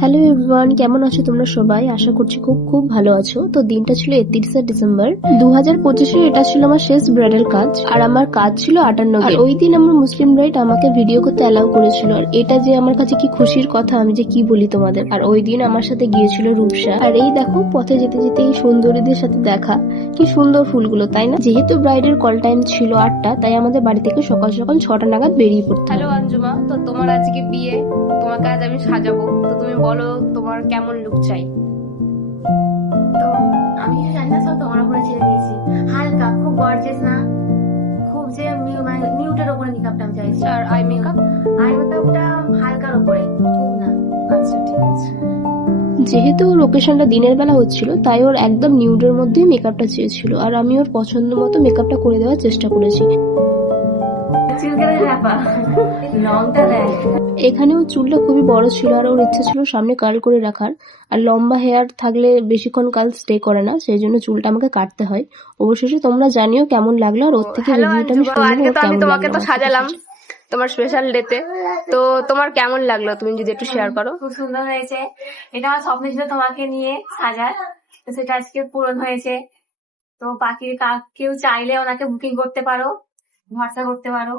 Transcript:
Hello everyone, কেমন আছো তোমরা সবাই? আশা করছি খুব খুব ভালো আছো। তো দিনটা ছিল 31শে ডিসেম্বর 2025। এটা ছিল আমার শেষ ব্রাইডাল কাজ, আর আমার কাজ ছিল 58 আর ওই দিন আমার মুসলিম ব্রাইড আমাকে ভিডিও করতে অ্যালাউ করেছিল। আর এটা যে আমার কাছে কি খুশির কথা, আমি যে কি বলি তোমাদের। আর ওই দিন আমার সাথে গিয়েছিল রূপসা। আর এই দেখো, পথে যেতে যেতে এই সুন্দরীদের সাথে দেখা, কি সুন্দর ফুলগুলো, তাই না? যেহেতু ব্রাইডের কল টাইম ছিল 8টা, তাই আমাদের বাড়ি থেকে সকাল সকাল 6টা নাগাদ বেরিয়ে পড়তে। হ্যালো অঞ্জুমা, তো তোমার আজকে বিয়ে, তোমাকে আজ আমি সাজাবো। তো তুমি বলো তোমার কেমন লুক চাই? তো আমি জানি না, সব তোমার উপরে ছেড়ে দিয়েছি। হালকা, খুব গর্জিয়াস না, খুব যে মানে নিউটের উপরে মেকআপটা আমি চাইছি। আর আই মেকআপ? আই মেকআপটা হালকার উপরে, খুব না। আচ্ছা ঠিক আছে। যেহেতু লোকেশনটা দিনের বেলা হচ্ছিল, তাই ওর একদম নিউডের মধ্যেই মেকআপটা চেয়েছিল, আর আমি ওর পছন্দ মতো মেকআপটা করে দেওয়ার চেষ্টা করেছি। চুলকে ব্যাপার, লংটা দেয়। এখানেও চুলটা খুবই বড় ছিল, আর ওর ইচ্ছা ছিল সামনে কার্ল করে রাখার। আর লম্বা হেয়ার থাকলে বেশিক্ষণ কাল স্টে করে না, সেই জন্য চুলটা আমাকে কাটতে হয়। অবশেষে তোমরা জানিও কেমন লাগলো, আর ওর থেকে হ্যালো রিভিউটা আমি অঞ্জুমা, শুনবো আজকে ওর তো আমি কেমন তোমাকে লাগলো তো আমার সাথে সাজালাম সাথে। তোমার স্পেশাল ডেতে। তো তোমার কেমন লাগলো তুমি যদি একটু শেয়ার করো। খুব সুন্দর হয়েছে। এটা আমার স্বপ্ন ছিল তোমাকে নিয়ে সাজার, তো সেটা আজকে পূরণ হয়েছে। তো বাকি কেউ চাইলে ওনাকে বুকিং করতে পারো, ভরসা করতে পারো।